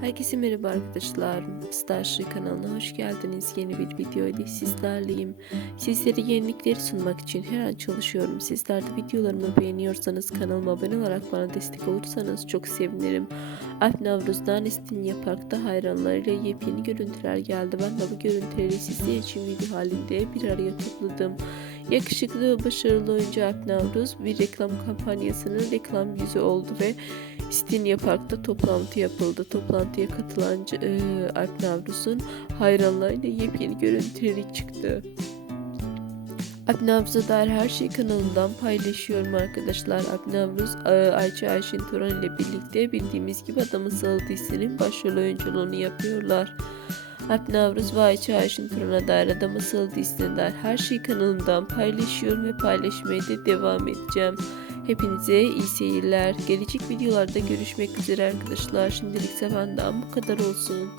Herkese merhaba arkadaşlar. Starship kanalına hoş geldiniz. Yeni bir video ile sizlerleyim. Sizlere yenilikleri sunmak için her an çalışıyorum. Sizler de videolarımı beğeniyorsanız kanalıma abone olarak bana destek olursanız çok sevinirim. Alp Navruz'dan İstinye Park'ta hayranlarıyla yepyeni görüntüler geldi. Ben de bu görüntüleri sizler için video halinde bir araya topladım. Yakışıklı ve başarılı oyuncu Alp Navruz bir reklam kampanyasının reklam yüzü oldu ve İstinye Park'ta toplantı yapıldı. Toplantıya katılan e, Alp Navruz'un hayranlarıyla yepyeni görüntüleri çıktı. Alp Navruz'a dair her şeyi kanalından paylaşıyorum arkadaşlar. Alp Navruz, Ayça Ayşin Turan ile birlikte bildiğimiz gibi Adamın Salı dizisinin başrol oyunculuğunu yapıyorlar. Alp Navruz ve Ayça Ayşin Turan'a dair Adamın Salı dizisine dair her şeyi kanalımdan paylaşıyorum ve paylaşmaya da devam edeceğim. Hepinize iyi seyirler. Gelecek videolarda görüşmek üzere arkadaşlar. Şimdilik benden bu kadar olsun.